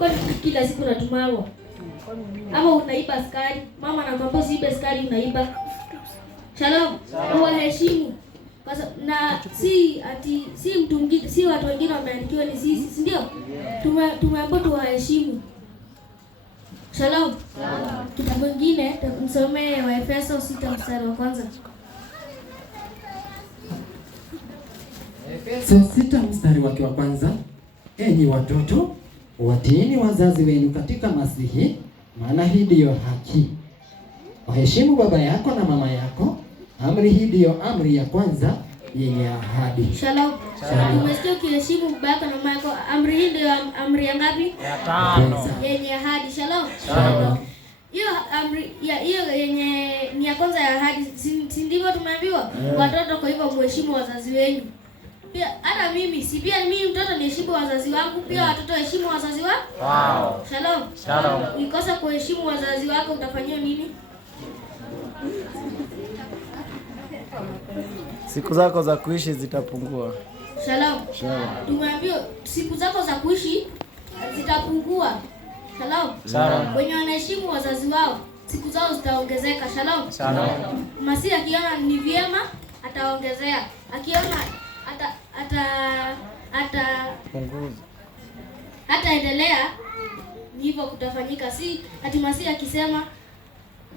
Kwa kila siku natumawa. Ama unaiba sukari, mama anakuambia usiibe sukari, unaiba. Shalom. Uwaheshimu. Na si mtu mwingine, si watu wengine wameandikiwa, ni sisi, si ndio? Tumeambiwa tuwaheshimu. Shalom. Kitabu kingine tumsomee Waefeso 6 mstari wa kwanza. Efeso 6 mstari wake wa kwanza. Enyi watoto, watiini wazazi wenu katika Masihi, maana hii ndiyo haki. Waheshimu baba yako na mama yako. Amri hii ndiyo amri ya kwanza yenye ahadi. Shalom. Umesikia ukiheshimu baba yako na mama yako. Amri hii ndiyo amri ya ngapi? Ya 5. Yenye ahadi. Shalom. Hiyo amri ya hiyo yenye ni ya kwanza ya ahadi, si ndivyo tumeambiwa? Watoto, kwa hivyo mheshimu wazazi wenu. Pia hata mimi, si pia mimi mtoto niheshimu wazazi wangu, pia watoto heshimu wazazi wao. Wow. Shalom. Ukikosa kuheshimu wazazi wako utafanyia nini? Siku zako za kuishi zitapungua. Shalom. Tumeambiwa siku zako za kuishi zitapungua. Shalom. Wenye wanaheshimu wazazi wao, siku zao zitaongezeka. Shalom. Masihi akiona ni vyema ataongezea. Akiona hataendelea, hivyo kutafanyika. Si ati Masihi akisema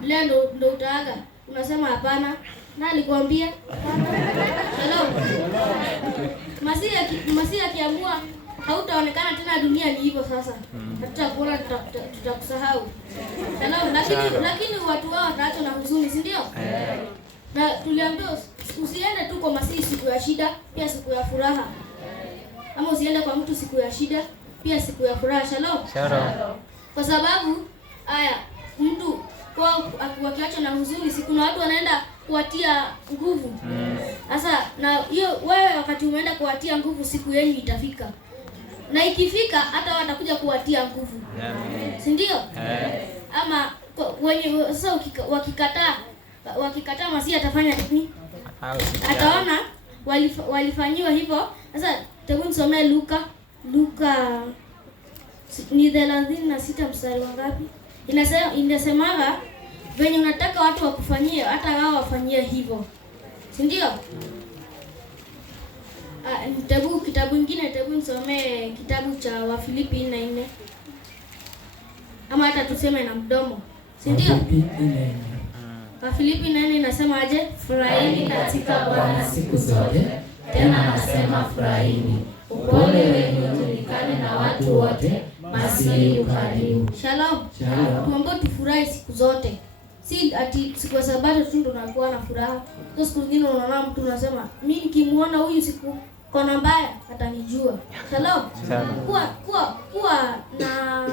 leo ndo utaaga, unasema hapana. Na alikwambia Shalom. Masihi akiamua hautaonekana tena, dunia ni hivyo sasa. Hatutakuona, tutakusahau. Shalom. Lakini watu wao wataachwa na huzuni, si ndio? Na tuliambiwa usiende tu kwa Masihi siku ya shida, pia siku ya furaha. Ama usiende kwa mtu siku ya shida, pia siku ya furaha. Shalom. Kwa sababu mtu kwa wakiacha na huzuni, siku na watu wanaenda kuwatia nguvu. Sasa na hiyo wewe wakati umeenda kuwatia nguvu, siku yenu itafika. Na ikifika hata watakuja kuwatia nguvu. Si ndio? Ama wenye sasa wakikataa Masihi atafanya nini? Ataona walifanyiwa hivyo. Sasa hebu nisomee Luka ni 36 mstari wa ngapi? Inasemaga venye unataka watu wakufanyie, hata wao wafanyie hivyo. Si ndio? Kitabu kingine nisomee kitabu cha Wafilipi 4:4. Ama hata tuseme na mdomo. Si ndio? Wafilipi 4 inasema aje? Furahini katika Bwana siku zote, tena nasema furahini. Upole wenu ujulikane na watu wote, Masihi yu karibu. Shalom. Tuombe tufurahi siku zote. Si ati siku ya Sabato tu tunakuwa na furaha. Kwa siku nyingine unaona mtu unasema, mimi nikimuona huyu siku kona mbaya atanijua. Shalom. Kuwa na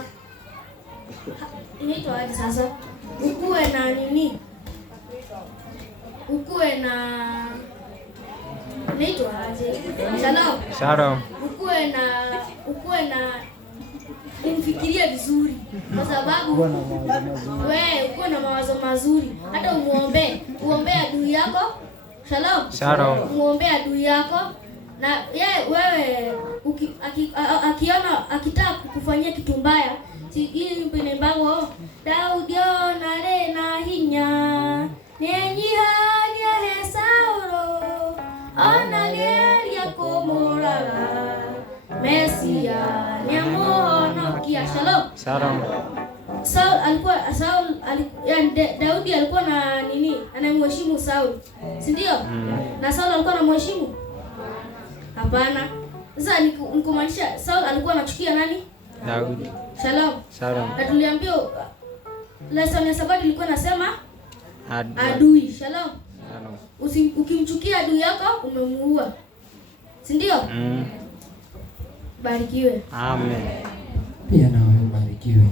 inaitwa aje sasa? Ukuwe na nini? Ukuwe na inaitwa aje? Shalom. Ukuwe na kumfikiria vizuri, kwa sababu wewe uko na mawazo mazuri. Hata uombe adui yako. Shalom. Muombe adui yako, na wewe akiona akitaka kukufanyia kitu mbaya, hii mpene mbango Daudi onare na hinya nenyihanya hesauro onageria kumurara Mesia niamonokia. Shalom. Daudi alikuwa na nini? Anamheshimu Saul, si ndio? Na Saul alikuwa anamheshimu? Hapana. Sasa nikumaanisha Saul alikuwa anachukia nani? Daudi. Shalom. Na tuliambiwa lesson ya Sabato ilikuwa nasema adui. Shalom. Ukimchukia adui yako umemuua, si ndio? Barikiwe. Amen. Pia nawe ubarikiwe.